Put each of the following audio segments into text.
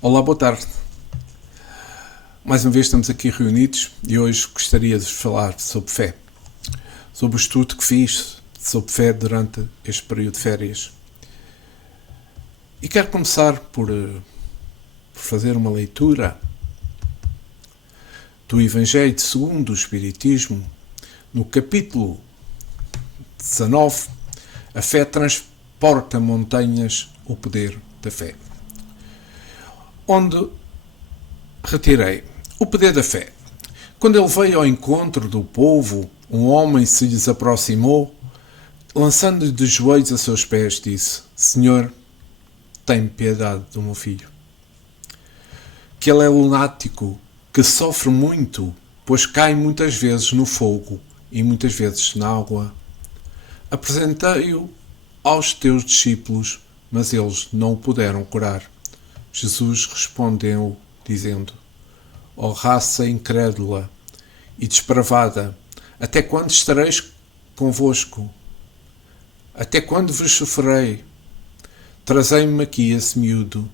Olá, boa tarde. Mais uma vez estamos aqui reunidos e hoje gostaria de vos falar sobre fé. Sobre o estudo que fiz sobre fé durante este período de férias. E quero começar por fazer uma leitura do Evangelho segundo o Espiritismo, no capítulo 19, a fé transporta montanhas, o poder da fé. Onde retirei o poder da fé. Quando ele veio ao encontro do povo, um homem se lhes aproximou, lançando de joelhos a seus pés, disse: Senhor, tem piedade do meu filho, que ele é lunático, que sofre muito, pois cai muitas vezes no fogo e muitas vezes na água. Apresentei-o aos teus discípulos, mas eles não o puderam curar. Jesus respondeu, dizendo: Ó raça incrédula e despravada, até quando estareis convosco? Até quando vos sofrerei? Trazei-me aqui esse miúdo.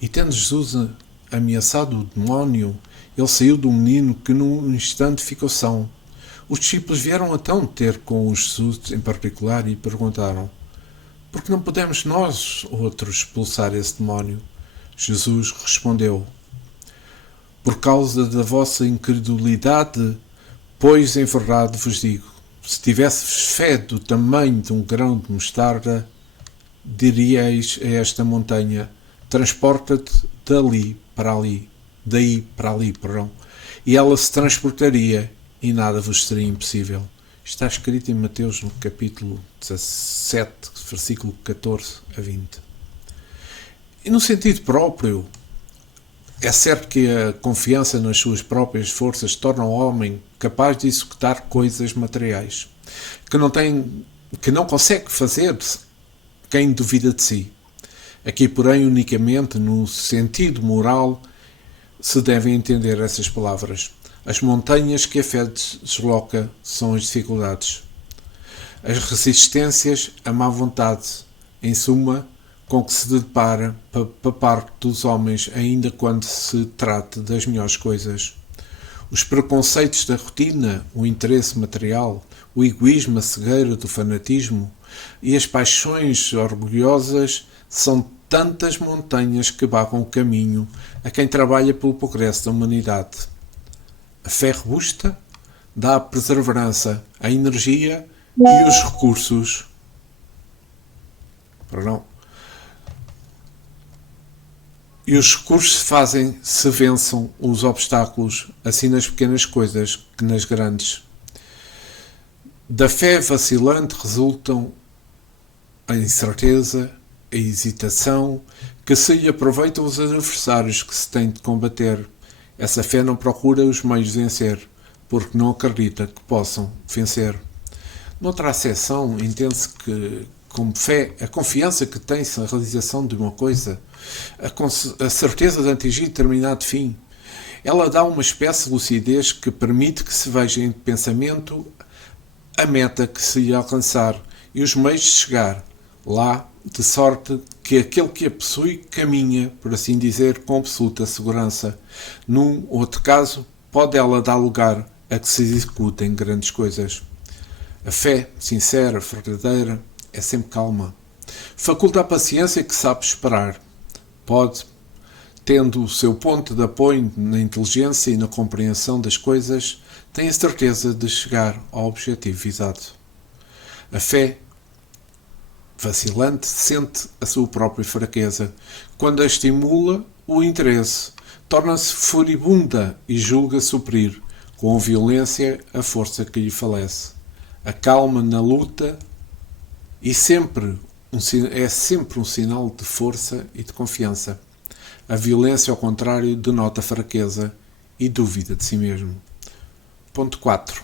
E tendo Jesus ameaçado o demónio, ele saiu do menino, que num instante ficou são. Os discípulos vieram então ter com o Jesus em particular e perguntaram: Por que não podemos nós, outros, expulsar esse demónio? Jesus respondeu: Por causa da vossa incredulidade, pois em verdade vos digo, se tivesses fé do tamanho de um grão de mostarda, diríeis a esta montanha: transporta-te daí para ali, e ela se transportaria e nada vos seria impossível. Está escrito em Mateus, no capítulo 17, versículo 14 a 20. E no sentido próprio, é certo que a confiança nas suas próprias forças torna o homem capaz de executar coisas materiais que não consegue fazer quem duvida de si. Aqui, porém, unicamente no sentido moral se devem entender essas palavras. As montanhas que a fé desloca são as dificuldades, as resistências, a má vontade, em suma, com que se depara para parte dos homens, ainda quando se trate das melhores coisas. Os preconceitos da rotina, o interesse material, o egoísmo, a cegueira do fanatismo e as paixões orgulhosas são tantas montanhas que barram o caminho a quem trabalha pelo progresso da humanidade. A fé robusta dá a perseverança, a energia e os recursos. E os recursos fazem se vençam os obstáculos, assim nas pequenas coisas que nas grandes. Da fé vacilante resultam a incerteza, a hesitação, que se lhe aproveitam os adversários que se têm de combater. Essa fé não procura os meios de vencer, porque não acredita que possam vencer. Noutra acessão, entende-se que, como fé, a confiança que tem-se na realização de uma coisa, a certeza de atingir determinado fim. Ela dá uma espécie de lucidez que permite que se veja em pensamento a meta que se lhe alcançar e os meios de chegar lá, de sorte que aquele que a possui caminha, por assim dizer, com absoluta segurança. Num outro caso, pode ela dar lugar a que se executem grandes coisas. A fé, sincera, verdadeira, é sempre calma. Faculta a paciência que sabe esperar. Pode, tendo o seu ponto de apoio na inteligência e na compreensão das coisas, tem a certeza de chegar ao objetivo visado. A fé vacilante sente a sua própria fraqueza. Quando a estimula o interesse, torna-se furibunda e julga suprir, com a violência, a força que lhe falece. A calma na luta é sempre um sinal de força e de confiança. A violência, ao contrário, denota fraqueza e dúvida de si mesmo. Ponto 4.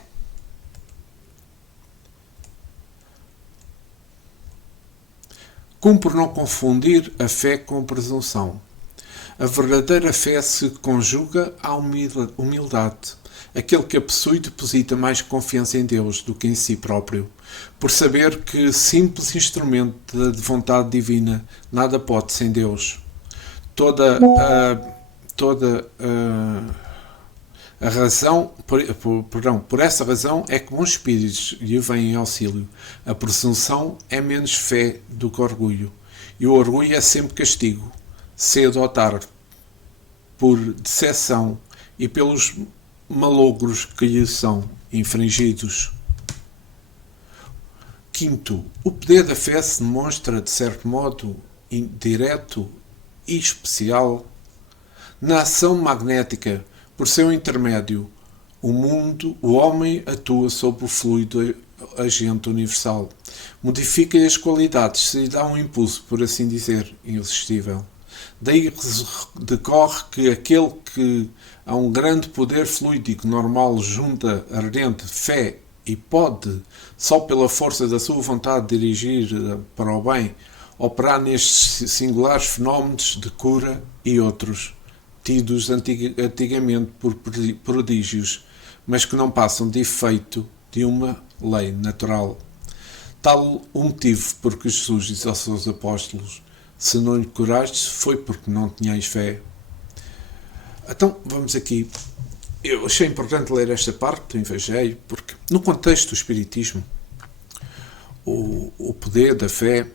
Cumpre não confundir a fé com presunção. A verdadeira fé se conjuga à humildade. Aquele que a possui deposita mais confiança em Deus do que em si próprio, por saber que, simples instrumento de vontade divina, nada pode sem Deus. Toda toda a razão, por essa razão é que bons espíritos lhe vêm em auxílio. A presunção é menos fé do que orgulho, e o orgulho é sempre castigo, cedo ou tarde, por decepção e pelos malogros que lhe são infringidos. Quinto, o poder da fé se demonstra, de certo modo, direto e especial na ação magnética. Por seu intermédio, o homem atua sobre o fluido agente universal. Modifica-lhe as qualidades, se lhe dá um impulso, por assim dizer, irresistível. Daí decorre que aquele que a um grande poder fluídico normal junta ardente fé e pode, só pela força da sua vontade, dirigir para o bem, operar nestes singulares fenómenos de cura e outros, tidos antigamente por prodígios, mas que não passam de efeito de uma lei natural. Tal o motivo por que Jesus disse aos seus apóstolos: se não lhe curastes, foi porque não tinhais fé. Então, vamos aqui. Eu achei importante ler esta parte do Evangelho, porque no contexto do Espiritismo, o poder da fé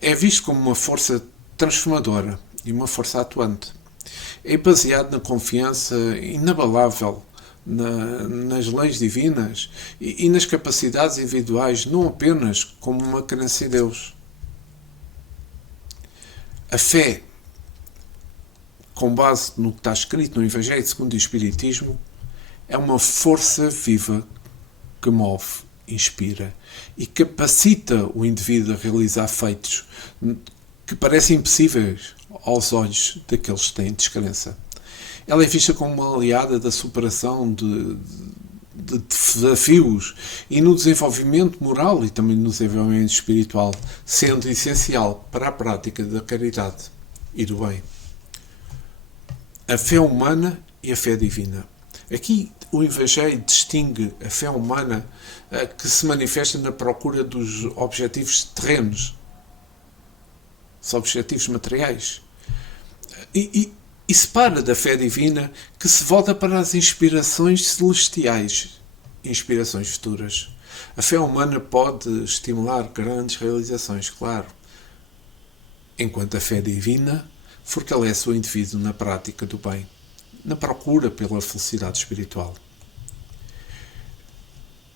é visto como uma força transformadora e uma força atuante. É baseado na confiança inabalável nas leis divinas e nas capacidades individuais, não apenas como uma crença em Deus. A fé, com base no que está escrito no Evangelho segundo o Espiritismo, é uma força viva que move, inspira e capacita o indivíduo a realizar feitos que parecem impossíveis aos olhos daqueles que têm descrença. Ela é vista como uma aliada da superação de desafios e no desenvolvimento moral e também no desenvolvimento espiritual, sendo essencial para a prática da caridade e do bem. A fé humana e a fé divina. Aqui o Evangelho distingue a fé humana que se manifesta na procura dos objetivos terrenos, os objetivos materiais, e separa da fé divina que se volta para as inspirações celestiais, inspirações futuras. A fé humana pode estimular grandes realizações, claro, enquanto a fé divina fortalece o indivíduo na prática do bem, na procura pela felicidade espiritual.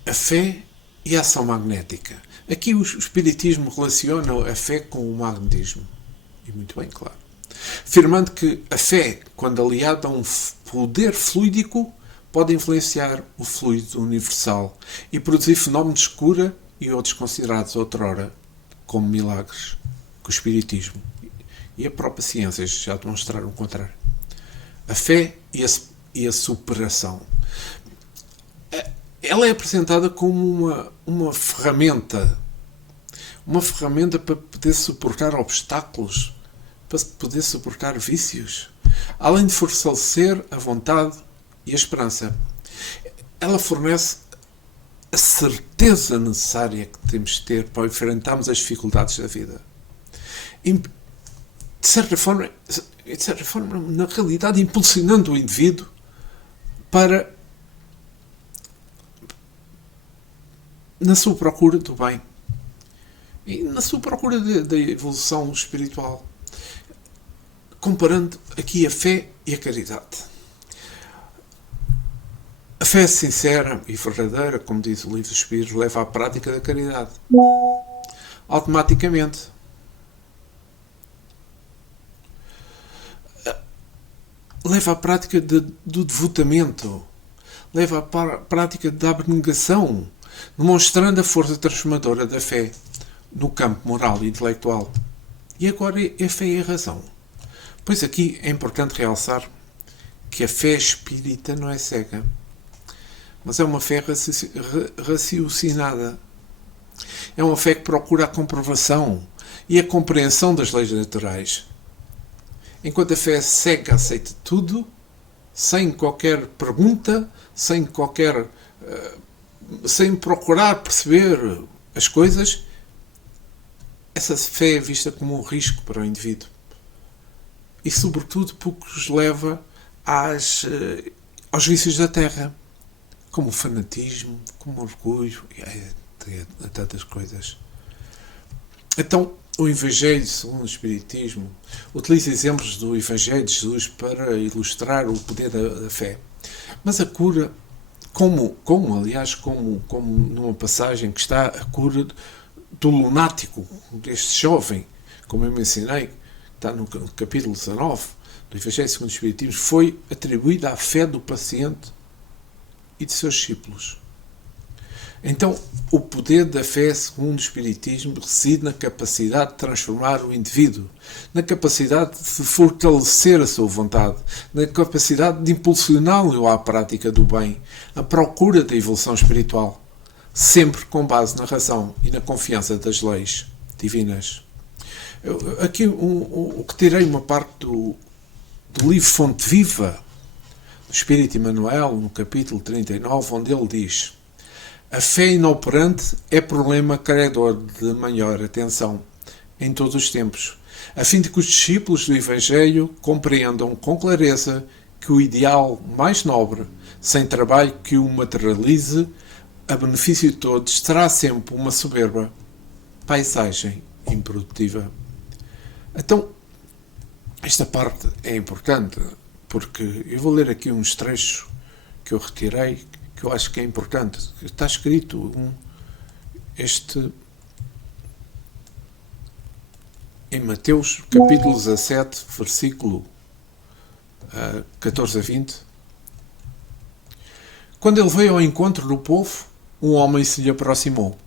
A fé e a ação magnética. Aqui o Espiritismo relaciona a fé com o magnetismo. E muito bem, claro. Afirmando que a fé, quando aliada a um poder fluídico, pode influenciar o fluido universal e produzir fenómenos de cura e outros considerados outrora como milagres, que o Espiritismo e a própria ciência já demonstraram o contrário. A fé e a superação. Ela é apresentada como uma ferramenta para poder suportar obstáculos, para poder suportar vícios, além de fortalecer a vontade e a esperança. Ela fornece a certeza necessária que temos de ter para enfrentarmos as dificuldades da vida. De certa forma, na realidade, impulsionando o indivíduo na sua procura do bem e na sua procura da evolução espiritual, comparando aqui a fé e a caridade. A fé sincera e verdadeira, como diz o Livro dos Espíritos, leva à prática da caridade. Automaticamente. Leva à prática do devotamento. Leva à prática da abnegação, demonstrando a força transformadora da fé no campo moral e intelectual. E agora é a fé e a razão. Pois aqui é importante realçar que a fé espírita não é cega, mas é uma fé raciocinada. É uma fé que procura a comprovação e a compreensão das leis naturais. Enquanto a fé cega aceita tudo, sem qualquer pergunta, sem procurar perceber as coisas, essa fé é vista como um risco para o indivíduo. e sobretudo porque os leva aos vícios da terra, como o fanatismo, como o orgulho e tantas coisas. Então, o Evangelho segundo o Espiritismo utiliza exemplos do Evangelho de Jesus para ilustrar o poder da fé. Mas a cura, como numa passagem que está a cura do lunático, deste jovem, como eu mencionei, está no capítulo 19 do Evangelho segundo o Espiritismo, foi atribuída à fé do paciente e de seus discípulos. Então, o poder da fé, segundo o Espiritismo, reside na capacidade de transformar o indivíduo, na capacidade de fortalecer a sua vontade, na capacidade de impulsioná-lo à prática do bem, à procura da evolução espiritual, sempre com base na razão e na confiança das leis divinas. Aqui, o que tirei uma parte do livro Fonte Viva, do Espírito Emmanuel, no capítulo 39, onde ele diz: a fé inoperante é problema credor de maior atenção em todos os tempos, a fim de que os discípulos do Evangelho compreendam com clareza que o ideal mais nobre, sem trabalho que o materialize a benefício de todos, será sempre uma soberba paisagem improdutiva. Então, esta parte é importante, porque eu vou ler aqui uns trechos que eu retirei, que eu acho que é importante. Está escrito em Mateus, capítulo 17, versículo 14 a 20. Quando ele veio ao encontro do povo, um homem se lhe aproximou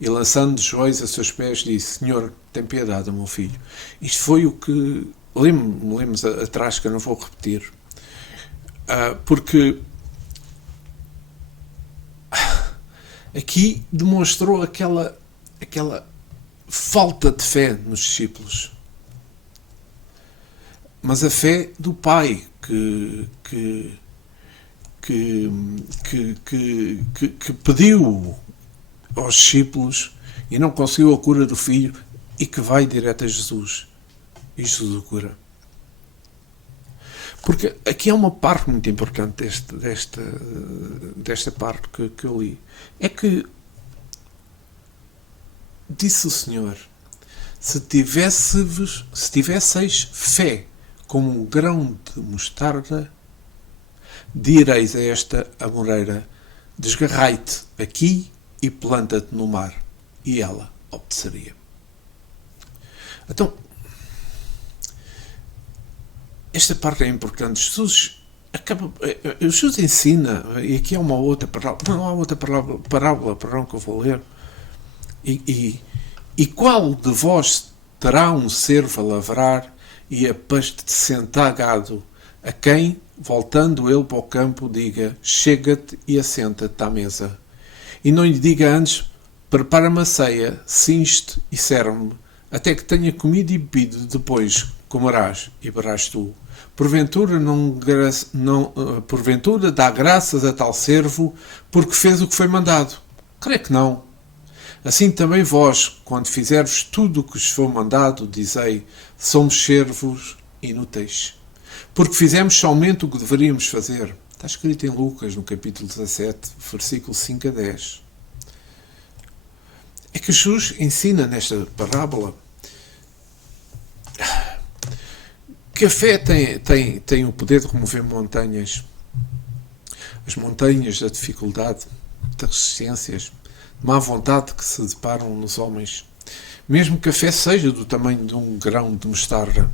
e, lançando de joelhos a seus pés, disse: Senhor, tem piedade do meu filho. Isto foi o que lemos atrás, que eu não vou repetir, porque aqui demonstrou aquela falta de fé nos discípulos. Mas a fé do pai que pediu aos discípulos e não conseguiu a cura do filho e que vai direto a Jesus. E Jesus o cura. Porque aqui há uma parte muito importante desta parte que eu li. É que disse o Senhor: se tivesseis fé como um grão de mostarda, direis a esta amoreira: desgarrai-te aqui e planta-te no mar, e ela obedeceria. Então, esta parte é importante. Jesus ensina, e aqui há uma outra parábola, não há outra parábola que eu vou ler. E qual de vós terá um servo a lavrar e a pastecentar gado, a quem, voltando ele para o campo, diga: chega-te e assenta-te à mesa? E não lhe diga antes: prepara-me a ceia, cinge-te e serve-me, até que tenha comido e bebido, depois comerás e beberás tu. Porventura dá graças a tal servo, porque fez o que foi mandado? Creio que não. Assim também vós, quando fizerdes tudo o que vos for mandado, dizei: somos servos inúteis, porque fizemos somente o que deveríamos fazer. Está escrito em Lucas, no capítulo 17, versículo 5 a 10. É que Jesus ensina nesta parábola que a fé tem o poder de remover montanhas. As montanhas da dificuldade, das resistências, de má vontade que se deparam nos homens. Mesmo que a fé seja do tamanho de um grão de mostarda.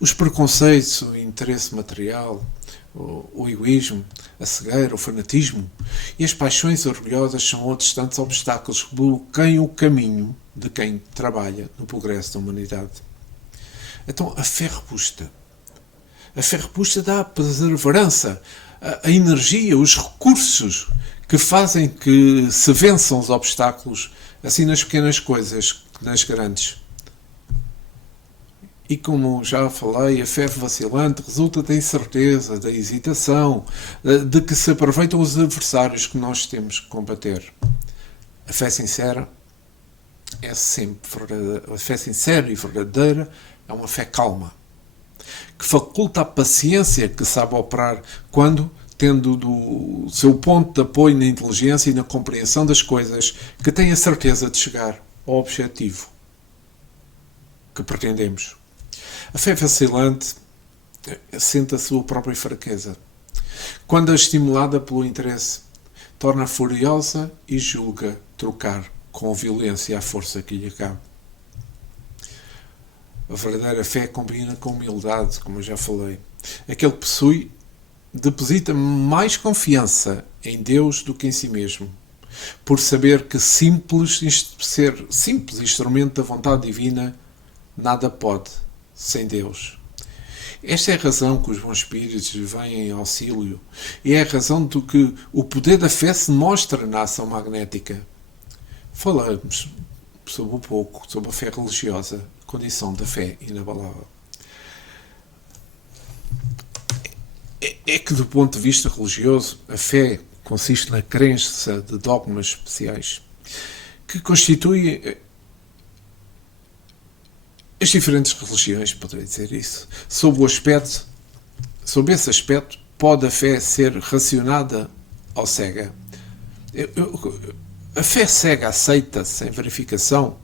Os preconceitos, o interesse material, o egoísmo, a cegueira, o fanatismo e as paixões orgulhosas são outros tantos obstáculos que bloqueiam o caminho de quem trabalha no progresso da humanidade. Então, a fé robusta dá a perseverança, a energia, os recursos que fazem que se vençam os obstáculos, assim nas pequenas coisas que nas grandes. E como já falei, a fé vacilante resulta da incerteza, da hesitação, de que se aproveitam os adversários que nós temos que combater. A fé sincera é sempre verdadeira. A fé sincera e verdadeira é uma fé calma, que faculta a paciência que sabe operar quando, tendo do seu ponto de apoio na inteligência e na compreensão das coisas, que tem a certeza de chegar ao objetivo que pretendemos. A fé vacilante sente a sua própria fraqueza. Quando é estimulada pelo interesse, torna furiosa e julga trocar com violência a força que lhe cabe. A verdadeira fé combina com humildade, como eu já falei. Aquele que possui deposita mais confiança em Deus do que em si mesmo, por saber que ser simples instrumento da vontade divina, nada pode sem Deus. Esta é a razão que os bons espíritos vêm em auxílio, e é a razão do que o poder da fé se mostra na ação magnética. Falamos sobre um pouco sobre a fé religiosa, condição da fé inabalável. É que, do ponto de vista religioso, a fé consiste na crença de dogmas especiais que constituem as diferentes religiões, poderei dizer isso. Sob esse aspecto, pode a fé ser racionada ou cega. A fé cega aceita sem verificação,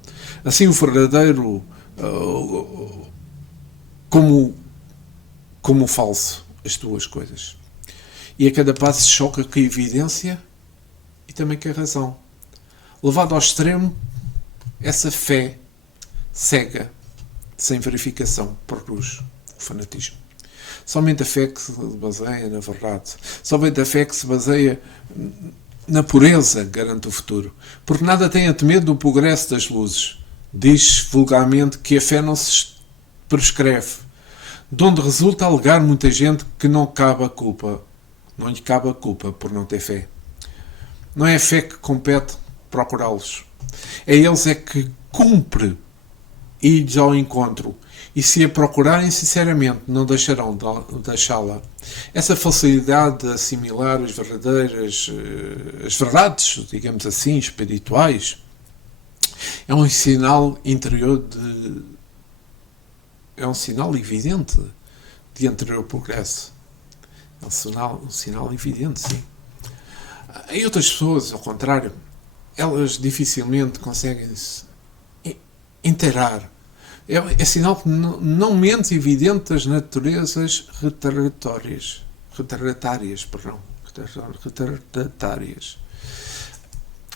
assim o verdadeiro como o falso, as duas coisas. E a cada passo se choca com a evidência e também com a razão. Levado ao extremo, essa fé cega, sem verificação, produz o fanatismo. Somente a fé que se baseia na verdade, somente a fé que se baseia na pureza garante o futuro, porque nada tem a temer do progresso das luzes. Diz vulgarmente que a fé não se prescreve, de onde resulta alegar muita gente que não lhe cabe a culpa por não ter fé. Não é a fé que compete procurá-los, é eles que cumpre ir ao encontro, e se a procurarem sinceramente não deixarão de deixá-la. Essa facilidade de assimilar as verdades, digamos assim, espirituais, é um sinal interior é um sinal evidente de anterior progresso. É um sinal evidente, sim. Em outras pessoas, ao contrário, elas dificilmente conseguem se inteirar. É sinal que não menos evidente das naturezas retardatárias.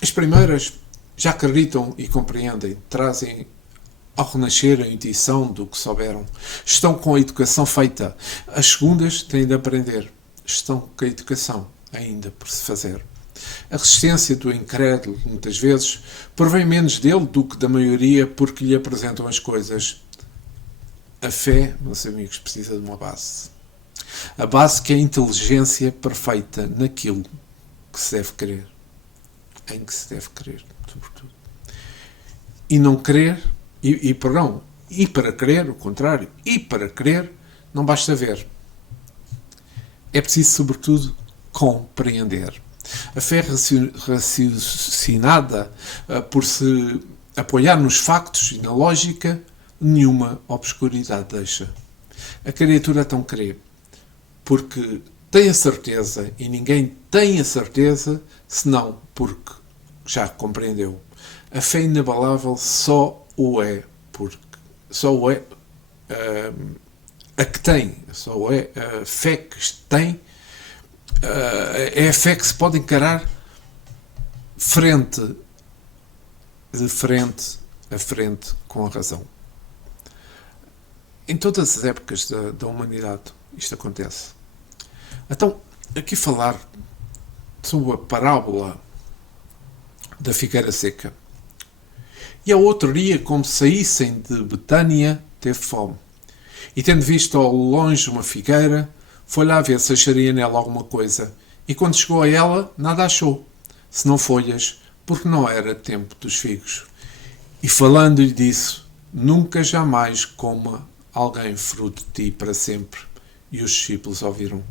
As primeiras já acreditam e compreendem, trazem ao renascer a intuição do que souberam. Estão com a educação feita. As segundas têm de aprender. Estão com a educação ainda por se fazer. A resistência do incrédulo, muitas vezes, provém menos dele do que da maioria porque lhe apresentam as coisas. A fé, meus amigos, precisa de uma base. A base que é a inteligência perfeita naquilo que se deve crer. Em que se deve crer, sobretudo. E não crer, e para crer, o contrário, e para crer, não basta ver. É preciso, sobretudo, compreender. A fé raciocinada por se apoiar nos factos e na lógica, nenhuma obscuridade deixa. A criatura então crê, porque tem a certeza, e ninguém tem a certeza, senão porque já compreendeu. A fé inabalável só o é a que tem, só é a fé que tem, é a fé que se pode encarar frente a frente com a razão. Em todas as épocas da humanidade isto acontece. Então, aqui falar sobre a parábola da figueira seca. E ao outro dia, como saíssem de Betânia, teve fome. E tendo visto ao longe uma figueira, foi lá ver se acharia nela alguma coisa. E quando chegou a ela, nada achou, senão folhas, porque não era tempo dos figos. E falando-lhe disse: nunca jamais coma alguém fruto de ti para sempre. E os discípulos ouviram.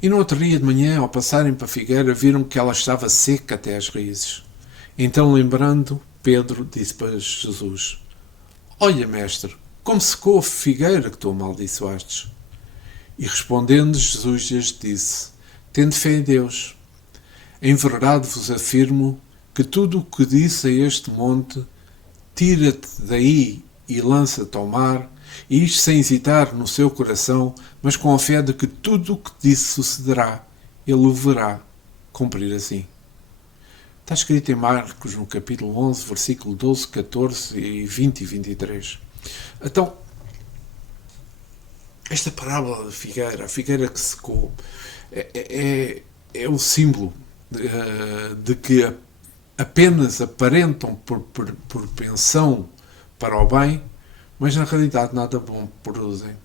E no outro dia de manhã, ao passarem para a figueira, viram que ela estava seca até às raízes. Então, lembrando, Pedro disse para Jesus: olha, mestre, como secou a figueira que tu amaldiçoastes. E respondendo, Jesus lhes disse: Tende fé em Deus. Em verdade vos afirmo que tudo o que disse a este monte, tira-te daí e lança-te ao mar, e isto sem hesitar no seu coração, mas com a fé de que tudo o que disse sucederá, ele o verá cumprir assim. Está escrito em Marcos, no capítulo 11, versículo 12, 14 e 20 e 23. Então, esta parábola da figueira, a figueira que secou, é o símbolo de que apenas aparentam por pensão para o bem, mas na realidade nada bom produzem.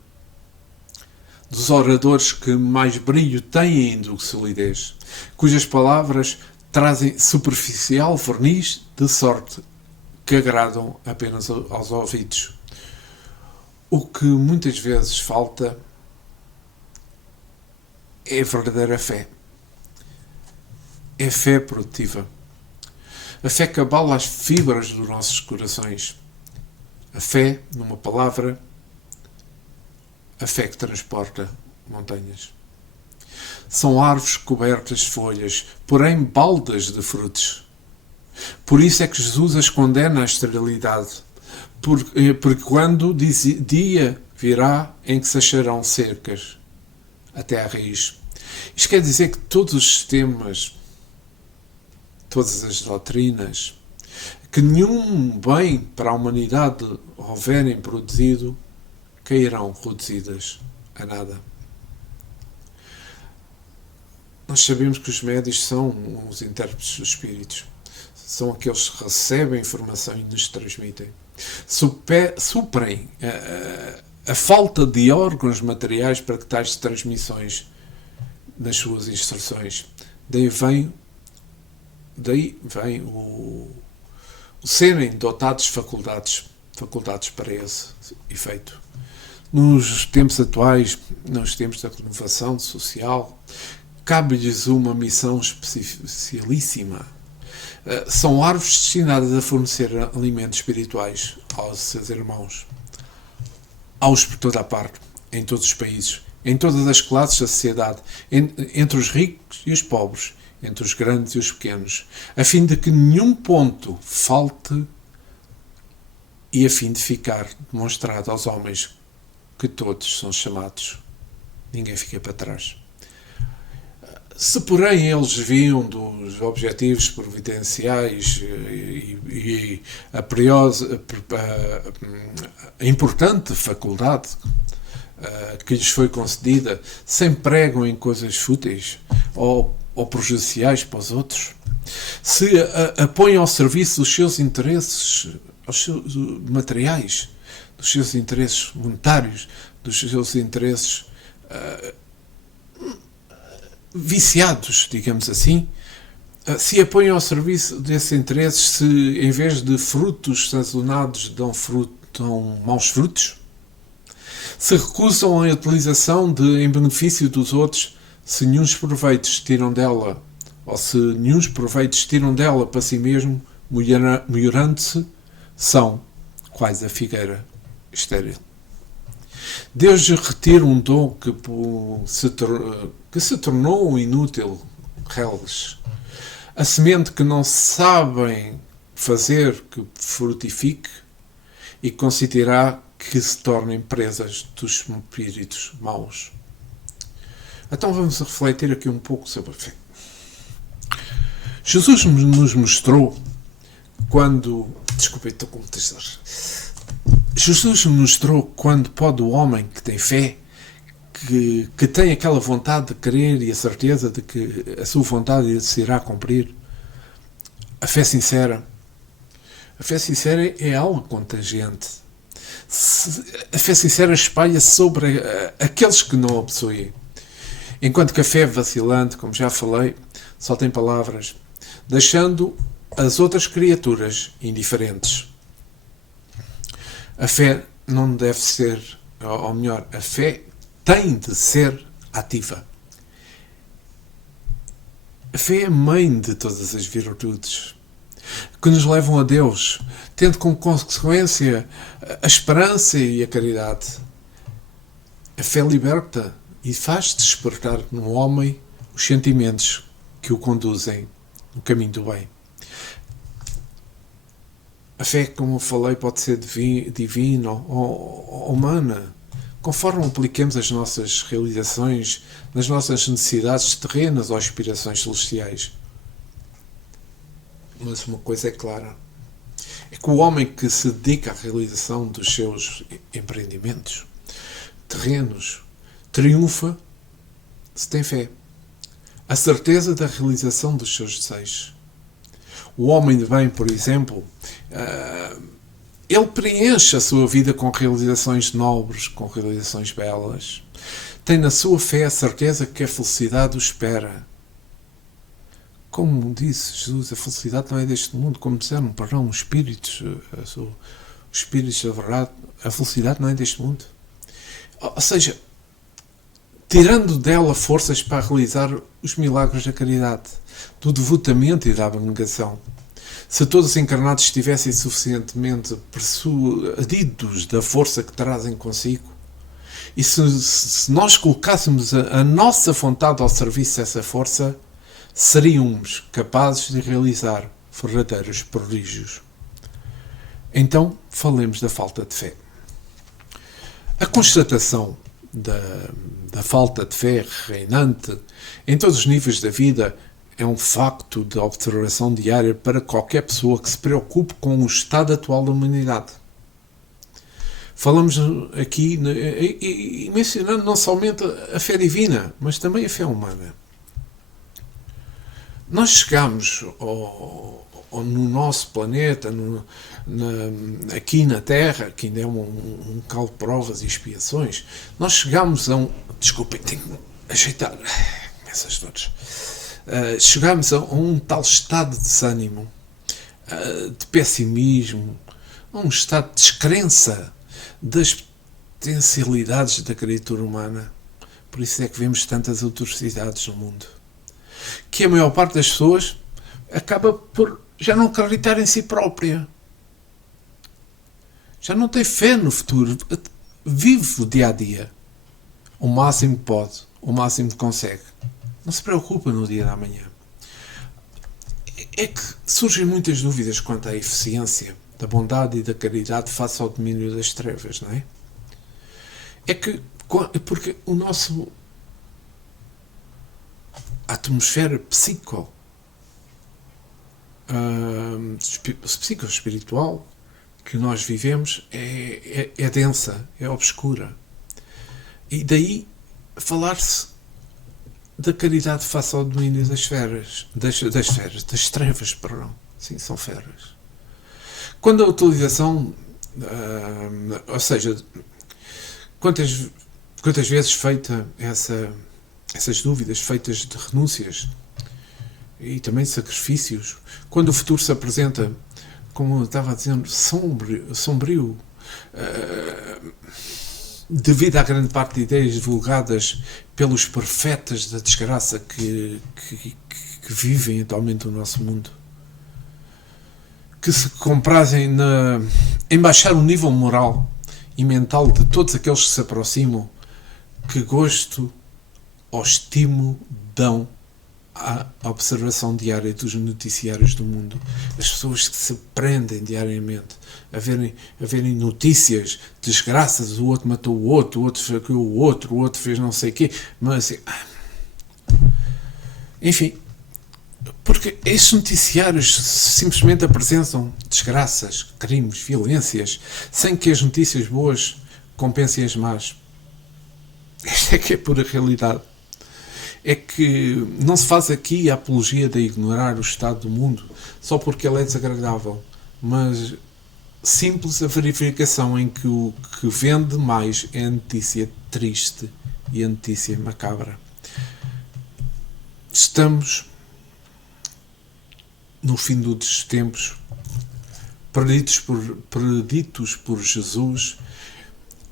Dos oradores que mais brilho têm do que solidez, cujas palavras trazem superficial verniz de sorte que agradam apenas aos ouvidos. O que muitas vezes falta é a verdadeira fé. É fé produtiva. A fé que abala as fibras dos nossos corações. A fé, numa palavra, a fé que transporta montanhas. São árvores cobertas de folhas, porém baldas de frutos. Por isso é que Jesus as condena à esterilidade, porque quando dia virá em que se acharão cercas até à raiz. Isto quer dizer que todos os sistemas, todas as doutrinas, que nenhum bem para a humanidade houverem produzido, cairão reduzidas a nada. Nós sabemos que os médios são os intérpretes dos espíritos. São aqueles que recebem informação e nos transmitem. Suprem a falta de órgãos materiais para que tais transmissões nas suas instruções. Daí vem o serem dotados de faculdades para esse efeito. Nos tempos atuais, nos tempos da renovação social, cabe-lhes uma missão especialíssima. São árvores destinadas a fornecer alimentos espirituais aos seus irmãos, aos por toda a parte, em todos os países, em todas as classes da sociedade, entre os ricos e os pobres, entre os grandes e os pequenos, a fim de que nenhum ponto falte e a fim de ficar demonstrado aos homens que todos são chamados. Ninguém fica para trás. Se, porém, eles viam dos objetivos providenciais e a importante faculdade que lhes foi concedida se empregam em coisas fúteis ou prejudiciais para os outros, se põem ao serviço dos seus interesses materiais, dos seus interesses monetários, dos seus interesses viciados, digamos assim, se apoiam ao serviço desses interesses, se em vez de frutos sancionados dão maus frutos, se recusam a utilização em benefício dos outros, se nenhum proveitos tiram dela, ou se nenhum proveitos tiram dela para si mesmo, melhorando-se, são quais a figueira estéril. Deus retira um dom que se tornou inútil, reles. A semente que não sabem fazer que frutifique e consentirá que se tornem presas dos espíritos maus. Então vamos refletir aqui um pouco sobre a fé. Jesus nos mostrou quando... Desculpem, estou com muitas dores. Jesus nos mostrou quando pode o homem que tem fé, que tem aquela vontade de querer e a certeza de que a sua vontade se irá cumprir. A fé sincera. A fé sincera é algo contagiante. A fé sincera espalha-se sobre aqueles que não a possuem. Enquanto que a fé vacilante, como já falei, só tem palavras, deixando as outras criaturas indiferentes. A fé não deve ser, ou melhor, a fé tem de ser ativa. A fé é a mãe de todas as virtudes que nos levam a Deus, tendo como consequência a esperança e a caridade. A fé liberta e faz despertar no homem os sentimentos que o conduzem no caminho do bem. A fé, como eu falei, pode ser divina ou humana, conforme apliquemos as nossas realizações nas nossas necessidades terrenas ou aspirações celestiais. Mas uma coisa é clara, é que o homem que se dedica à realização dos seus empreendimentos terrenos triunfa se tem fé. A certeza da realização dos seus desejos. O homem de bem, por exemplo, ele preenche a sua vida com realizações nobres, com realizações belas. Tem na sua fé a certeza que a felicidade o espera. Como disse Jesus, a felicidade não é deste mundo, como disseram, os espíritos, os espíritos da verdade, a felicidade não é deste mundo. Ou seja, tirando dela forças para realizar os milagres da caridade, do devotamento e da abnegação. Se todos os encarnados estivessem suficientemente persuadidos da força que trazem consigo, e se nós colocássemos a nossa vontade ao serviço dessa força, seríamos capazes de realizar verdadeiros prodígios. Então, falemos da falta de fé. A constatação da falta de fé reinante em todos os níveis da vida é um facto de observação diária para qualquer pessoa que se preocupe com o estado atual da humanidade. Falamos aqui e mencionando não somente a fé divina, mas também a fé humana. Nós chegamos no nosso planeta, aqui na Terra, que ainda é um local de provas e expiações, nós chegamos a um... Desculpem, tenho que ajeitar essas dores. Chegamos a um tal estado de desânimo, de pessimismo, a um estado de descrença das potencialidades da criatura humana. Por isso é que vemos tantas atrocidades no mundo. Que a maior parte das pessoas acaba por já não acreditar em si própria. Já não tem fé no futuro. Vive o dia a dia. O máximo que pode, o máximo que consegue. Não se preocupa no dia da manhã. É que surgem muitas dúvidas quanto à eficiência da bondade e da caridade face ao domínio das trevas, não é? É que, porque a atmosfera psico-espiritual que nós vivemos é densa, é obscura. E daí falar-se da caridade face ao domínio das trevas, perdão. Sim, são feras. Quando a utilização, ou seja, quantas vezes feita essas dúvidas feitas de renúncias e também de sacrifícios, quando o futuro se apresenta, como eu estava dizendo, sombrio, devido à grande parte de ideias divulgadas pelos profetas da desgraça que vivem atualmente o nosso mundo, que se comprazem em baixar o nível moral e mental de todos aqueles que se aproximam, que gosto ou estímulo dão à observação diária dos noticiários do mundo. As pessoas que se prendem diariamente a verem notícias, desgraças, o outro matou o outro saqueou o outro fez não sei o quê, mas assim, enfim, porque esses noticiários simplesmente apresentam desgraças, crimes, violências, sem que as notícias boas compensem as más. Esta é que é a pura realidade. É que não se faz aqui a apologia de ignorar o estado do mundo só porque ele é desagradável, mas simples a verificação em que o que vende mais é a notícia triste e a notícia macabra. Estamos no fim dos tempos, preditos por Jesus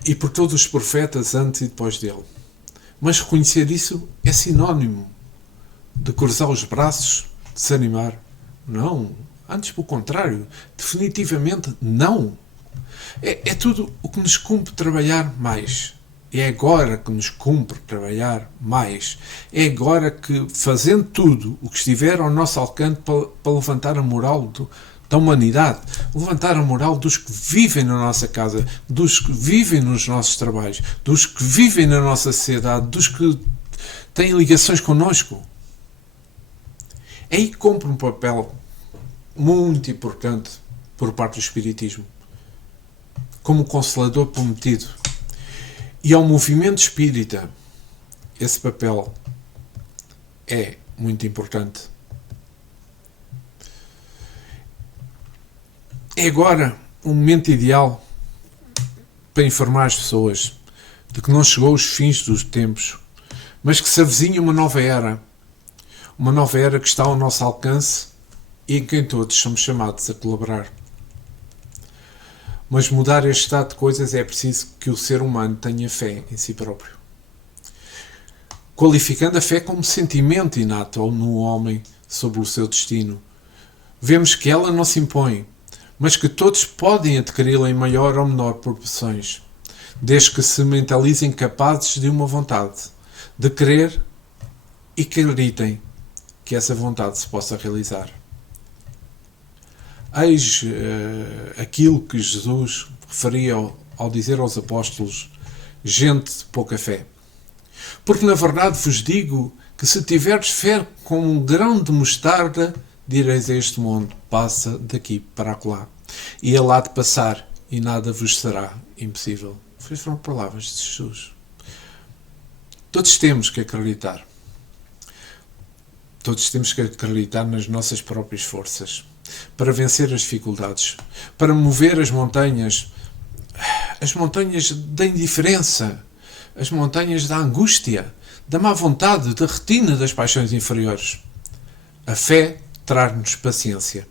e por todos os profetas antes e depois dele. Mas reconhecer isso é sinónimo de cruzar os braços, desanimar. Não. Antes, pelo contrário. Definitivamente não. É tudo o que nos cumpre trabalhar mais. É agora que nos cumpre trabalhar mais. É agora que, fazendo tudo o que estiver ao nosso alcance para levantar a moral da humanidade, levantar a moral dos que vivem na nossa casa, dos que vivem nos nossos trabalhos, dos que vivem na nossa sociedade, dos que têm ligações connosco. É aí que cumpre um papel muito importante por parte do Espiritismo, como Consolador prometido. E ao movimento espírita, esse papel é muito importante. É agora o momento ideal para informar as pessoas de que não chegou os fins dos tempos, mas que se avizinha uma nova era que está ao nosso alcance e em quem todos somos chamados a colaborar. Mas mudar este estado de coisas é preciso que o ser humano tenha fé em si próprio. Qualificando a fé como sentimento inato no homem sobre o seu destino, vemos que ela não se impõe, mas que todos podem adquiri-la em maior ou menor proporções, desde que se mentalizem capazes de uma vontade, de querer e que acreditem que essa vontade se possa realizar. Eis aquilo que Jesus referia ao dizer aos apóstolos: gente de pouca fé. Porque na verdade vos digo que se tiverdes fé como um grão de mostarda, direis a este monte: passa daqui para acolá. E ele há de passar, e nada vos será impossível. Estas foram palavras de Jesus. Todos temos que acreditar. Todos temos que acreditar nas nossas próprias forças para vencer as dificuldades, para mover as montanhas da indiferença, as montanhas da angústia, da má vontade, da retina das paixões inferiores. A fé traz-nos paciência,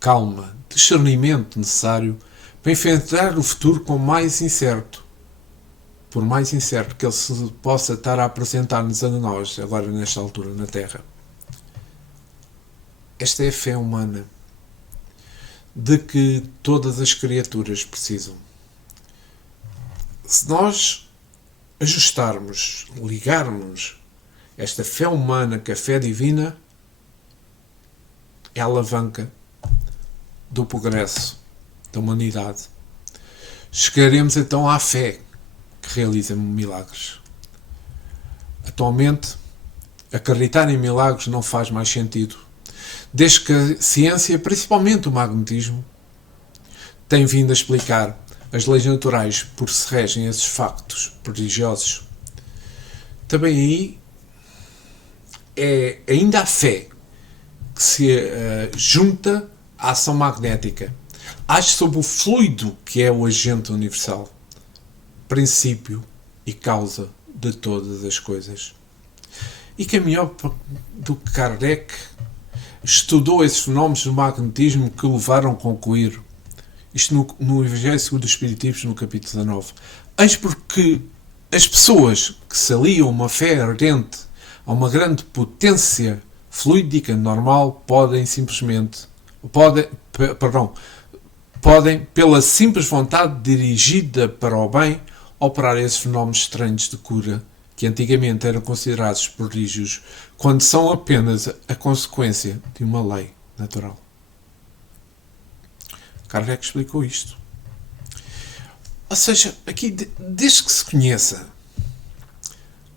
calma, discernimento necessário para enfrentar o futuro com mais incerto, por mais incerto que ele se possa estar a apresentar-nos a nós, agora nesta altura na Terra. Esta é a fé humana de que todas as criaturas precisam. Se nós ajustarmos, ligarmos esta fé humana com a fé divina, é a alavanca do progresso da humanidade. Chegaremos então à fé que realiza milagres. Atualmente, acreditar em milagres não faz mais sentido, desde que a ciência, principalmente o magnetismo, tem vindo a explicar as leis naturais por se regem esses factos prodigiosos. Também aí é ainda a fé que se junta à ação magnética. Age sobre o fluido que é o agente universal, princípio e causa de todas as coisas. E quem melhor do que Kardec estudou esses fenómenos do magnetismo que o levaram a concluir, isto no Evangelho do Espiritismo, no capítulo 19. Eis porque as pessoas que se aliam a uma fé ardente, a uma grande potência fluídica normal, podem, pela simples vontade dirigida para o bem, operar esses fenómenos estranhos de cura, que antigamente eram considerados prodígios, quando são apenas a consequência de uma lei natural. Kardec explicou isto. Ou seja, aqui, desde que se conheça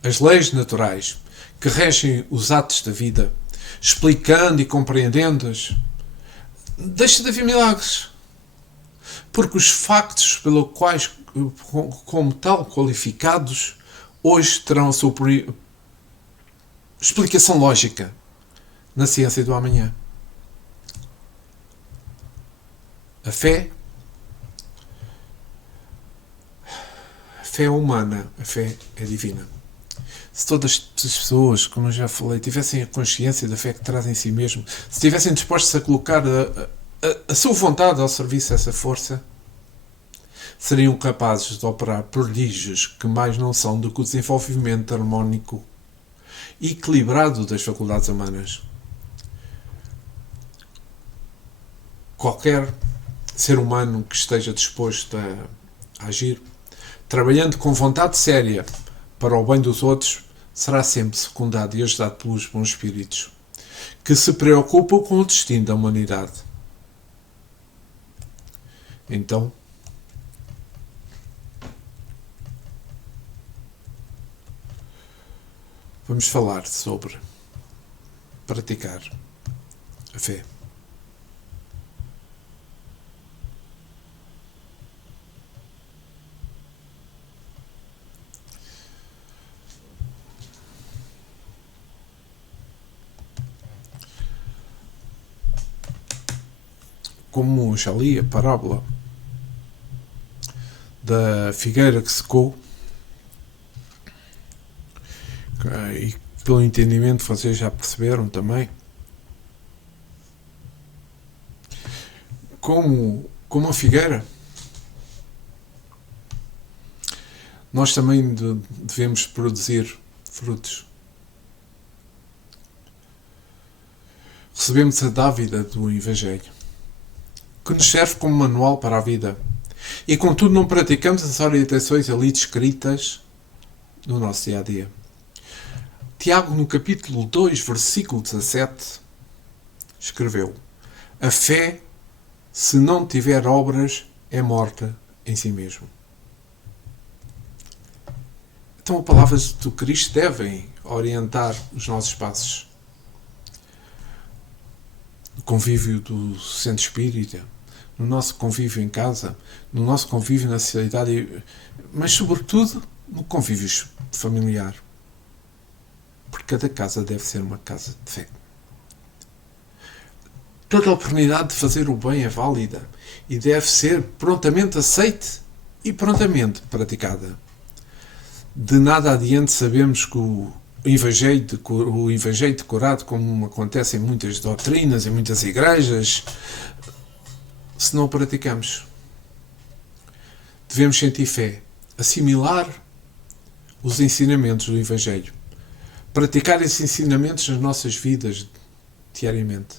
as leis naturais que regem os atos da vida, explicando e compreendendo-as, deixa de haver milagres. Porque os factos pelos quais, como tal, qualificados, hoje terão a sua explicação lógica na ciência do amanhã. A fé é humana, a fé é divina. Se todas as pessoas, como eu já falei, tivessem a consciência da fé que trazem em si mesmo, se estivessem dispostos a colocar a sua vontade ao serviço dessa força, seriam capazes de operar prodígios que mais não são do que o desenvolvimento harmónico e equilibrado das faculdades humanas. Qualquer ser humano que esteja disposto a agir trabalhando com vontade séria para o bem dos outros, será sempre secundado e ajudado pelos bons espíritos, que se preocupam com o destino da humanidade. Então, vamos falar sobre praticar a fé. Como já li a parábola da figueira que secou, e pelo entendimento vocês já perceberam também, como a figueira, nós também devemos produzir frutos. Recebemos a dávida do Evangelho, que nos serve como manual para a vida, e contudo não praticamos as orientações ali descritas no nosso dia-a-dia. Tiago, no capítulo 2, versículo 17, escreveu: a fé, se não tiver obras, é morta em si mesmo. Então, as palavras do Cristo devem orientar os nossos passos. No convívio do centro espírita, no nosso convívio em casa, no nosso convívio na sociedade, mas sobretudo no convívio familiar. Porque cada casa deve ser uma casa de fé. Toda a oportunidade de fazer o bem é válida e deve ser prontamente aceite e prontamente praticada. De nada adiante sabemos que o Evangelho decorado, como acontece em muitas doutrinas, em muitas igrejas, se não o praticamos. Devemos sentir fé, assimilar os ensinamentos do Evangelho, praticar esses ensinamentos nas nossas vidas diariamente.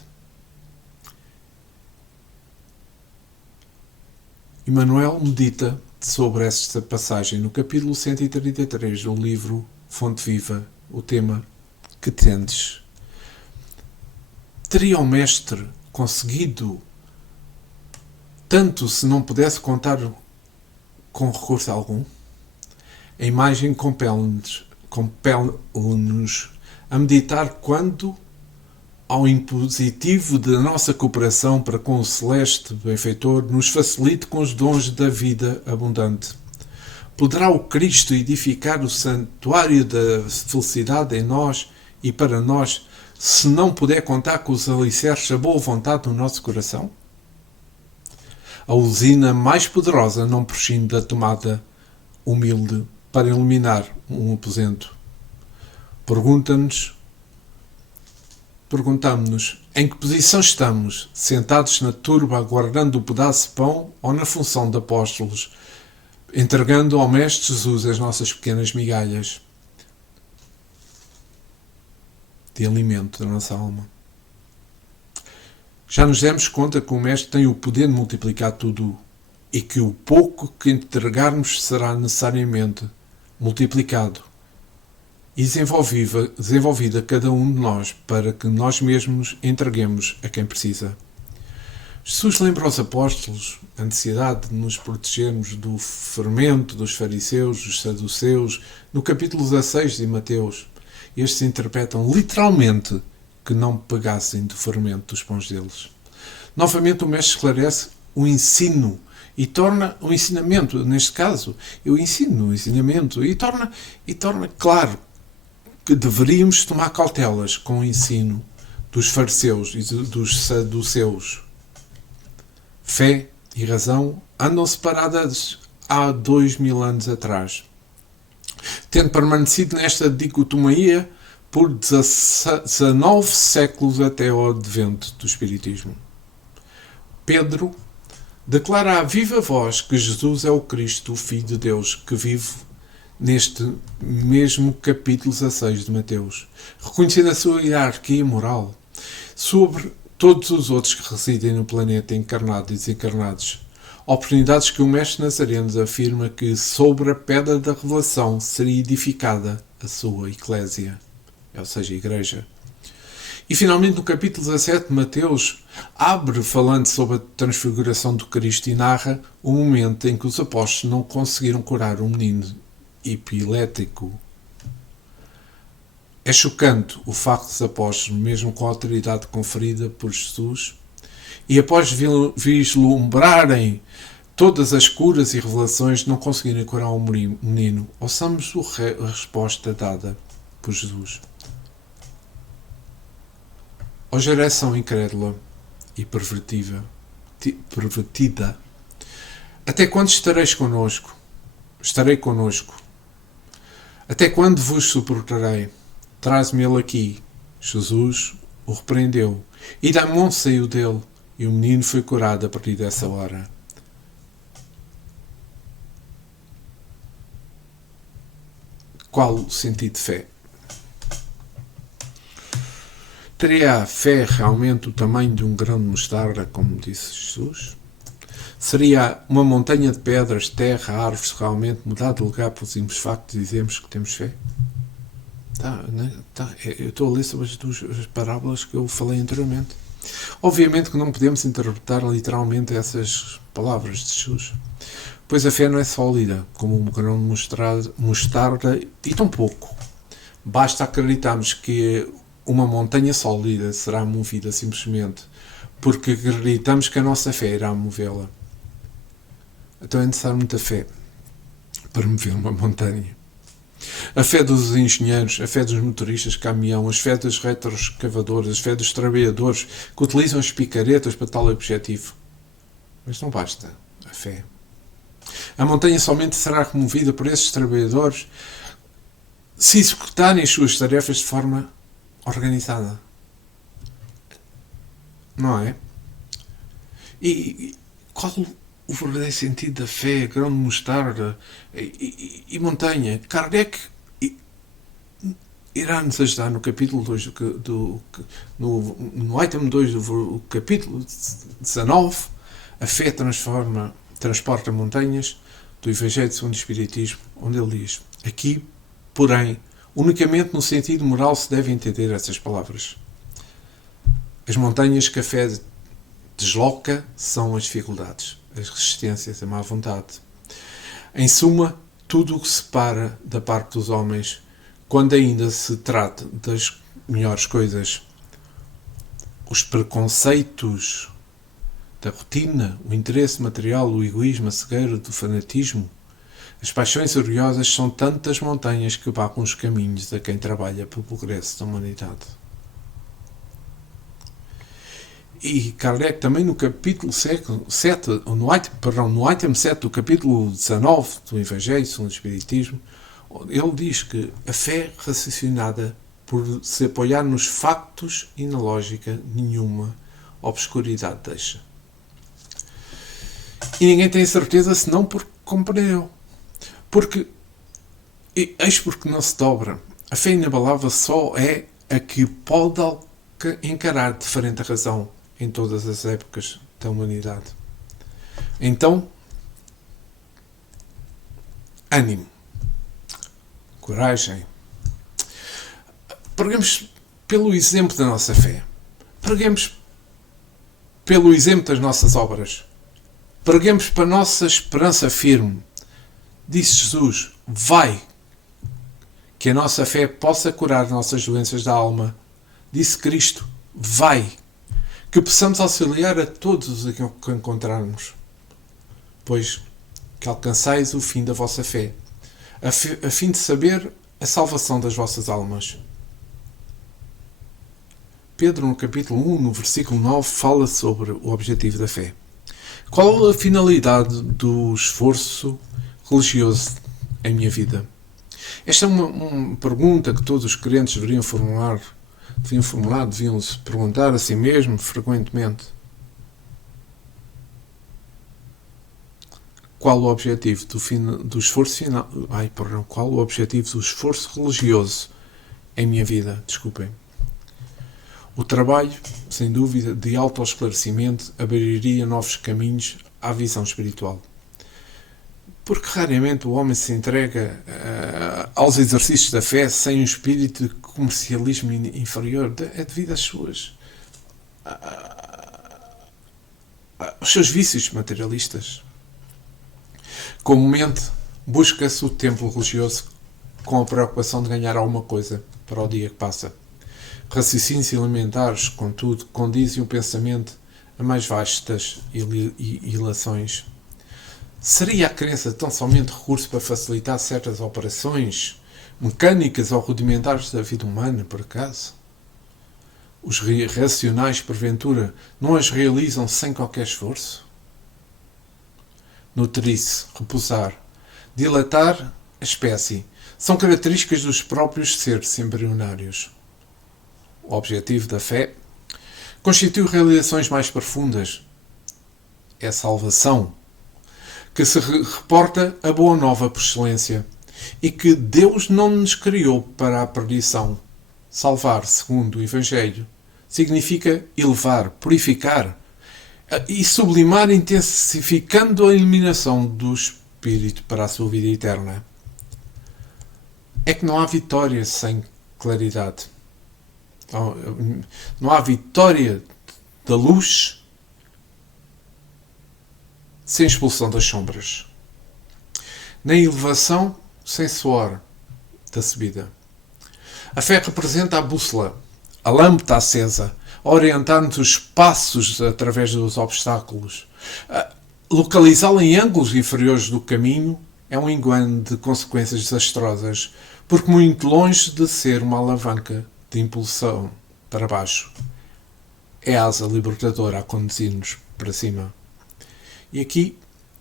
Emmanuel medita sobre esta passagem no capítulo 133 do livro Fonte Viva, o tema que tendes. Teria o Mestre conseguido tanto se não pudesse contar com recurso algum? A imagem compele-nos a meditar quando, ao impositivo da nossa cooperação para com o celeste benfeitor, nos facilite com os dons da vida abundante. Poderá o Cristo edificar o santuário da felicidade em nós e para nós, se não puder contar com os alicerces da boa vontade do nosso coração? A usina mais poderosa não prescinde da tomada humilde para iluminar um aposento. Perguntamos-nos em que posição estamos, sentados na turba aguardando o pedaço de pão ou na função de apóstolos, entregando ao Mestre Jesus as nossas pequenas migalhas de alimento da nossa alma. Já nos demos conta que o Mestre tem o poder de multiplicar tudo e que o pouco que entregarmos será necessariamente multiplicado e desenvolvido a cada um de nós para que nós mesmos entreguemos a quem precisa. Jesus lembra aos apóstolos a necessidade de nos protegermos do fermento dos fariseus, dos saduceus, no capítulo 16 de Mateus. Estes interpretam literalmente que não pegassem do fermento dos pães deles. Novamente o Mestre esclarece o ensino e torna o ensinamento, neste caso, eu ensino o ensinamento e torna claro que deveríamos tomar cautelas com o ensino dos fariseus e dos saduceus. Fé e razão andam separadas há 2000 anos atrás, tendo permanecido nesta dicotomia por 19 séculos até ao advento do Espiritismo. Pedro declara a viva voz que Jesus é o Cristo, o Filho de Deus, que vive neste mesmo capítulo 16 de Mateus, reconhecendo a sua hierarquia moral sobre todos os outros que residem no planeta, encarnados e desencarnados, Oportunidades que o mestre Nazareno afirma que sobre a pedra da revelação seria edificada a sua eclésia, ou seja, a igreja. E finalmente no capítulo 17 Mateus abre falando sobre a transfiguração do Cristo e narra o momento em que os apóstolos não conseguiram curar um menino epilético. É chocante o facto dos apóstolos, mesmo com a autoridade conferida por Jesus, e após vislumbrarem todas as curas e revelações, não conseguirem curar um menino. Ouçamos a resposta dada por Jesus. Ó geração incrédula e pervertida, até quando estareis connosco? Estarei connosco. Até quando vos suportarei? Traz-me ele aqui. Jesus o repreendeu, e da mão saiu dele, e o menino foi curado a partir dessa hora. Qual o sentido de fé? Teria a fé realmente o tamanho de um grão de mostarda, como disse Jesus? Seria uma montanha de pedras, terra, árvores realmente mudar de lugar por simples facto de dizermos que temos fé? Eu estou a ler sobre as duas parábolas que eu falei anteriormente. Obviamente que não podemos interpretar literalmente essas palavras de Jesus, pois a fé não é sólida, como um grão de mostarda, e tão pouco. Basta acreditarmos que uma montanha sólida será movida simplesmente porque acreditamos que a nossa fé irá movê-la. Então é necessário muita fé para mover uma montanha. A fé dos engenheiros, a fé dos motoristas de caminhão, a fé dos retroescavadores, a fé dos trabalhadores que utilizam as picaretas para tal objetivo. Mas não basta a fé. A montanha somente será removida por esses trabalhadores se executarem as suas tarefas de forma organizada. Não é? E qual o verdadeiro sentido da fé, grão de mostarda e montanha? Kardec irá nos ajudar no capítulo 2 no item 2 do capítulo 19. A fé transporta montanhas, do Evangelho segundo o Espiritismo, onde ele diz: aqui, porém, unicamente no sentido moral se deve entender essas palavras. As montanhas que a fé desloca são as dificuldades, as resistências, a má vontade. Em suma, tudo o que separa da parte dos homens, quando ainda se trata das melhores coisas. Os preconceitos da rotina, o interesse material, o egoísmo, a cegueira do fanatismo, as paixões orgulhosas são tantas montanhas que barram os caminhos a quem trabalha pelo progresso da humanidade. E Kardec também no capítulo 7, no item 7 do capítulo 19 do Evangelho segundo o Espiritismo, ele diz que a fé raciocinada, por se apoiar nos factos e na lógica, nenhuma obscuridade deixa. E ninguém tem certeza senão porque compreendeu. Eis porque não se dobra. A fé inabalável só é a que pode encarar de frente a razão em todas as épocas da humanidade. Então, ânimo, coragem. Preguemos pelo exemplo da nossa fé. Preguemos pelo exemplo das nossas obras. Preguemos para a nossa esperança firme. Disse Jesus: vai, que a nossa fé possa curar nossas doenças da alma. Disse Cristo: vai, que possamos auxiliar a todos os que encontrarmos, pois que alcançais o fim da vossa fé, a fim de saber a salvação das vossas almas. Pedro, no capítulo 1, no versículo 9, fala sobre o objetivo da fé. Qual a finalidade do esforço religioso em minha vida? Esta é uma pergunta que todos os crentes deviam se perguntar a si mesmo frequentemente. Qual o objetivo do esforço Qual o objetivo do esforço religioso em minha vida? Desculpem. O trabalho, sem dúvida, de autoesclarecimento abriria novos caminhos à visão espiritual. Porque raramente o homem se entrega aos exercícios da fé sem um espírito de comercialismo inferior. É devido aos seus vícios materialistas. Comumente, busca-se o templo religioso com a preocupação de ganhar alguma coisa para o dia que passa. Raciocínios elementares, contudo, condizem o pensamento a mais vastas ilações. Seria a crença tão somente recurso para facilitar certas operações mecânicas ou rudimentares da vida humana, por acaso? Os racionais, porventura, não as realizam sem qualquer esforço? Nutrir-se, repousar, dilatar a espécie são características dos próprios seres embrionários. O objetivo da fé constitui realizações mais profundas. É a salvação, que se reporta a boa nova por excelência, e que Deus não nos criou para a perdição. Salvar, segundo o Evangelho, significa elevar, purificar e sublimar, intensificando a iluminação do Espírito para a sua vida eterna. É que não há vitória sem claridade. Não há vitória da luz sem expulsão das sombras. Nem elevação sem suor da subida. A fé representa a bússola, a lâmpada acesa, a orientar-nos os passos através dos obstáculos. Localizá-la em ângulos inferiores do caminho é um engano de consequências desastrosas, porque muito longe de ser uma alavanca de impulsão para baixo, é a asa libertadora a conduzir-nos para cima. E aqui,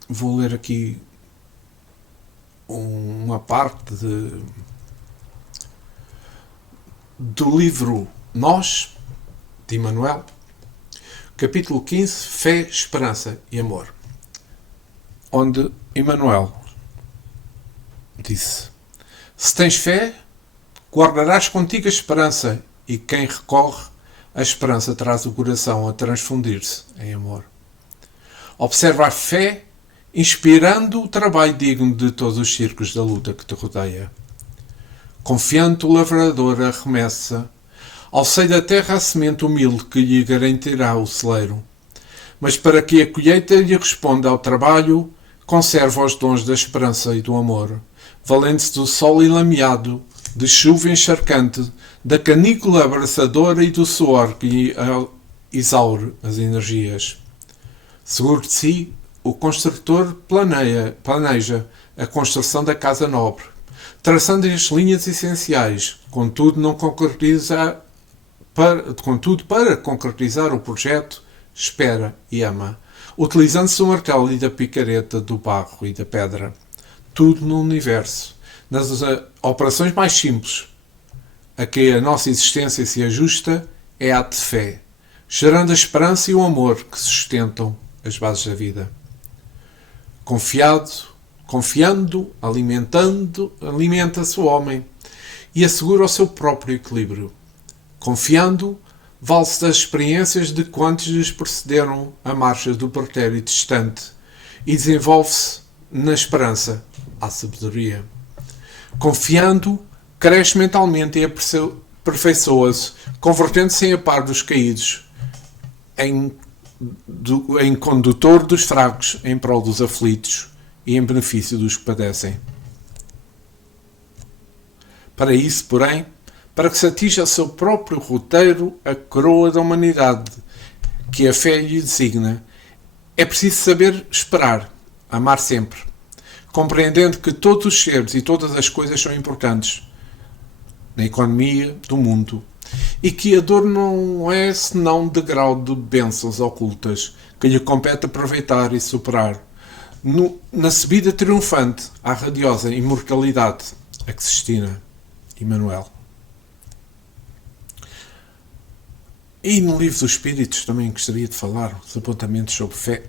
vou ler aqui uma parte do livro Nós, de Emmanuel, capítulo 15, Fé, Esperança e Amor, onde Emmanuel disse: se tens fé, guardarás contigo a esperança, e quem recorre à esperança traz o coração a transfundir-se em amor. Observa a fé inspirando o trabalho digno de todos os círculos da luta que te rodeia. Confiante o lavrador arremessa ao seio da terra a semente humilde que lhe garantirá o celeiro. Mas para que a colheita lhe responda ao trabalho, conserva os dons da esperança e do amor, valendo-se do sol enlameado, de chuva encharcante, da canícula abraçadora e do suor que exaure as energias. Seguro de si, o construtor planeja a construção da casa nobre, traçando as linhas essenciais, contudo para concretizar o projeto, espera e ama, utilizando-se do martelo e da picareta, do barro e da pedra. Tudo no universo, nas operações mais simples, a que a nossa existência se ajusta, é ato de fé, gerando a esperança e o amor que sustentam as bases da vida. Confiando, alimenta-se o homem e assegura o seu próprio equilíbrio. Confiando, vale-se das experiências de quantos lhes precederam a marcha do pretérito distante e desenvolve-se na esperança à sabedoria. Confiando, cresce mentalmente e aperfeiçoa-se, convertendo-se em a par dos caídos, em condutor dos fracos, em prol dos aflitos e em benefício dos que padecem. Para isso, porém, para que se atinja o seu próprio roteiro a coroa da humanidade que a fé lhe designa, é preciso saber esperar, amar sempre, compreendendo que todos os seres e todas as coisas são importantes na economia do mundo, e que a dor não é senão degrau de bênçãos ocultas que lhe compete aproveitar e superar, na subida triunfante à radiosa imortalidade a que se destina Emmanuel. E no livro dos Espíritos também gostaria de falar os apontamentos sobre fé.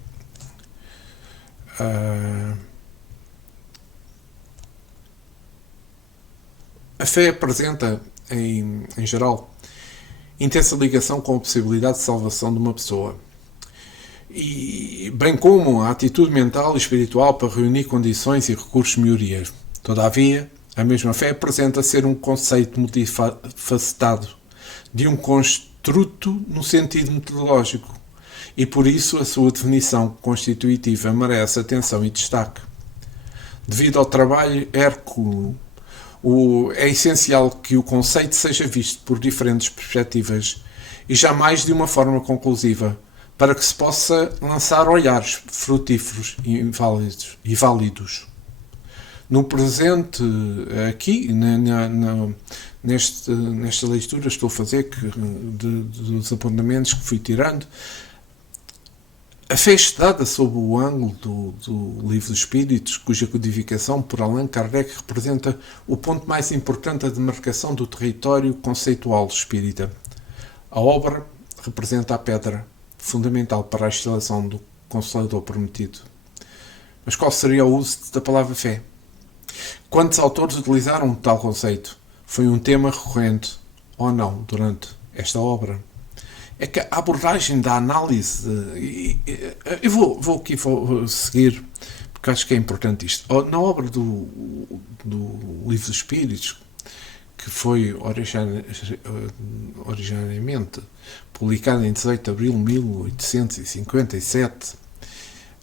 A fé apresenta, em geral, intensa ligação com a possibilidade de salvação de uma pessoa. e bem como a atitude mental e espiritual para reunir condições e recursos de melhoria. Todavia, a mesma fé apresenta ser um conceito multifacetado, de um construto no sentido metodológico, e por isso a sua definição constitutiva merece atenção e destaque. Devido ao trabalho hérculo, é essencial que o conceito seja visto por diferentes perspectivas e jamais de uma forma conclusiva, para que se possa lançar olhares frutíferos e válidos. No presente, aqui, nesta leitura, estou a fazer dos apontamentos que fui tirando, a fé estudada sob o ângulo do Livro dos Espíritos, cuja codificação por Allan Kardec representa o ponto mais importante da demarcação do território conceitual espírita. A obra representa a pedra fundamental para a instalação do Consolador prometido. Mas qual seria o uso da palavra fé? Quantos autores utilizaram tal conceito? Foi um tema recorrente, ou não, durante esta obra? É que a abordagem da análise... Eu vou seguir, porque acho que é importante isto. Na obra do Livro dos Espíritos, que foi originariamente publicada em 18 de abril de 1857,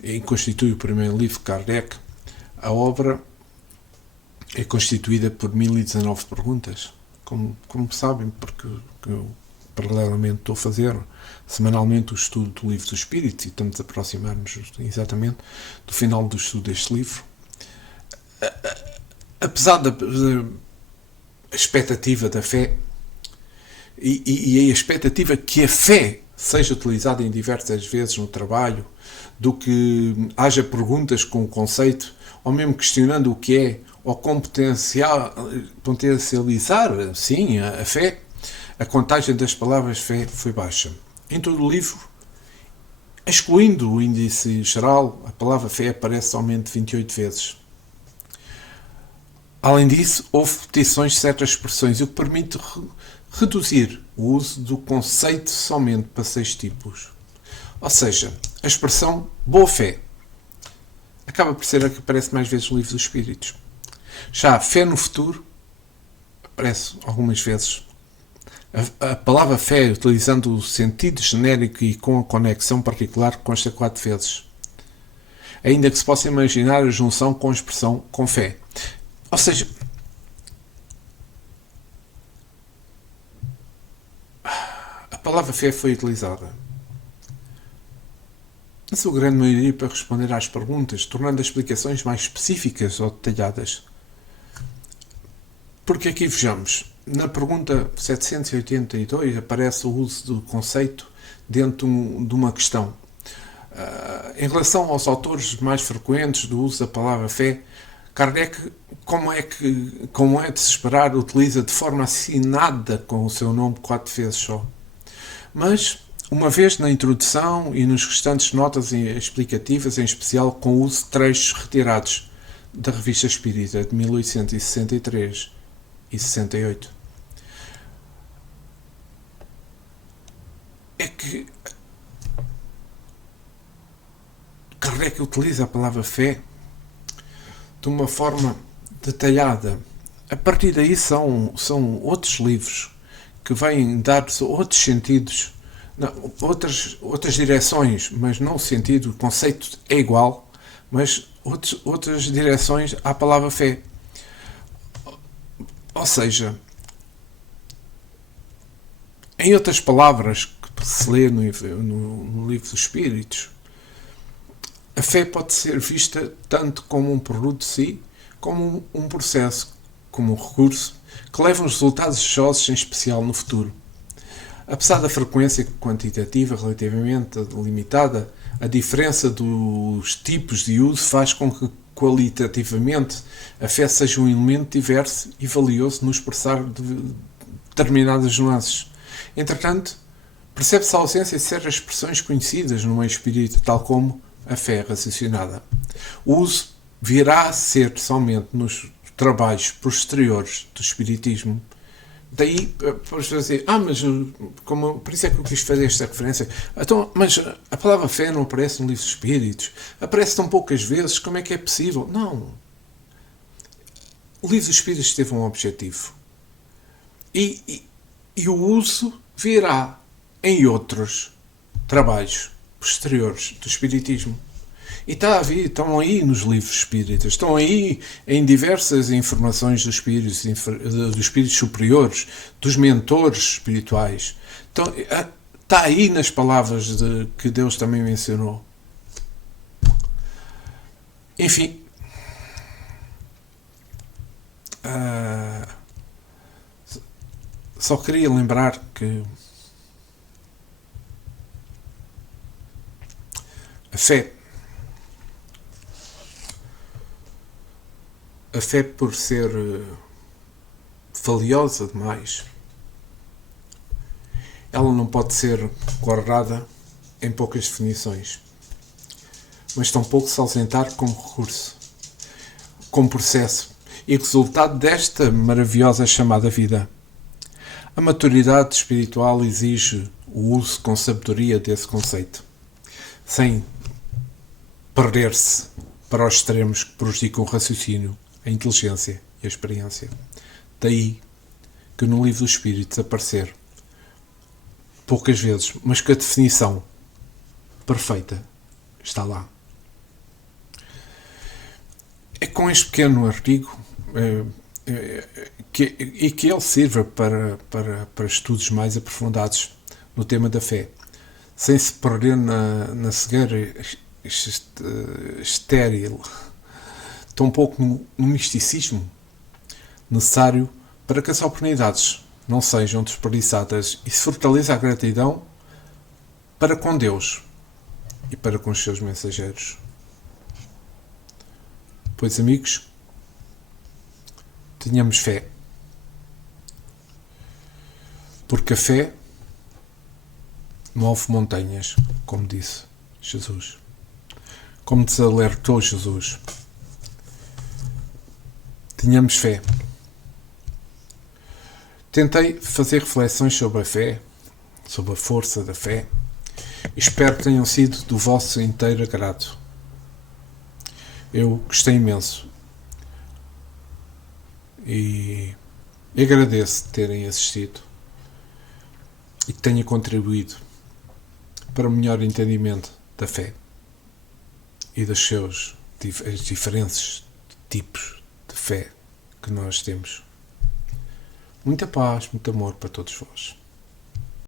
e constitui o primeiro livro de Kardec, a obra é constituída por 1019 perguntas, como sabem, porque eu paralelamente estou a fazer semanalmente o estudo do Livro dos Espíritos e estamos a aproximar-nos exatamente do final do estudo deste livro. Apesar da expectativa da fé e a expectativa que a fé seja utilizada em diversas vezes no trabalho, do que haja perguntas com o conceito, ou mesmo questionando o que é, ou com potencializar, sim, a fé, a contagem das palavras fé foi baixa. Em todo o livro, excluindo o índice geral, a palavra fé aparece somente 28 vezes. Além disso, houve repetições de certas expressões, o que permite reduzir o uso do conceito somente para 6 tipos. Ou seja, a expressão boa fé acaba por ser a que aparece mais vezes no Livro dos Espíritos. Já a fé no futuro aparece algumas vezes. A palavra fé, utilizando o sentido genérico e com a conexão particular, consta 4 vezes. Ainda que se possa imaginar a junção com a expressão com fé. Ou seja, a palavra fé foi utilizada, na sua grande maioria, para responder às perguntas, tornando as explicações mais específicas ou detalhadas. Porque aqui vejamos, na pergunta 782 aparece o uso do conceito dentro de uma questão. Em relação aos autores mais frequentes do uso da palavra fé, Kardec, como é de se esperar, utiliza de forma assinada com o seu nome 4 vezes só. Mas, uma vez na introdução e nos restantes notas explicativas, em especial com o uso de trechos retirados da Revista Espírita de 1863 e 68. É que Kardec utiliza a palavra fé de uma forma detalhada. A partir daí são outros livros que vêm dar outros sentidos, outras direções, mas não o sentido, o conceito é igual, mas outras direções à palavra fé. Ou seja, em outras palavras que se lê no Livro dos Espíritos, a fé pode ser vista tanto como um produto de si, como um processo, como um recurso, que leva uns resultados desejosos, em especial no futuro. Apesar da frequência quantitativa relativamente limitada, a diferença dos tipos de uso faz com que, qualitativamente, a fé seja um elemento diverso e valioso no expressar de determinadas nuances. Entretanto, percebe-se a ausência de certas expressões conhecidas no meio espírita, tal como a fé raciocinada. O uso virá a ser somente nos trabalhos posteriores do espiritismo, Daí, para dizer, mas por isso é que eu quis fazer esta referência. Então, mas a palavra fé não aparece no livro dos Espíritos? Aparece tão poucas vezes, como é que é possível? Não. O livro dos Espíritos teve um objetivo. E o uso virá em outros trabalhos posteriores do Espiritismo. E estão aí nos livros espíritas, estão aí em diversas informações dos espíritos superiores, dos mentores espirituais. Então, está aí nas palavras que Deus também mencionou. Enfim, só queria lembrar que a fé, por ser valiosa demais, ela não pode ser guardada em poucas definições, mas tampouco se ausentar como recurso, como processo e resultado desta maravilhosa chamada vida. A maturidade espiritual exige o uso com sabedoria desse conceito, sem perder-se para os extremos que prejudicam o raciocínio, a inteligência e a experiência. Daí que no livro dos Espíritos aparecer poucas vezes, mas que a definição perfeita está lá. É com este pequeno artigo que ele sirva para estudos mais aprofundados no tema da fé, sem se perder na cegueira estéril, tampouco no misticismo necessário para que as oportunidades não sejam desperdiçadas e se fortaleça a gratidão para com Deus e para com os seus mensageiros. Pois, amigos, tenhamos fé, porque a fé move montanhas, como disse Jesus, como nos alertou Jesus. Tenhamos fé. Tentei fazer reflexões sobre a fé, sobre a força da fé, e espero que tenham sido do vosso inteiro agrado. Eu gostei imenso e agradeço terem assistido e que tenha contribuído para o melhor entendimento da fé e dos seus diferentes tipos de fé que nós temos. Muita paz, muito amor para todos vós.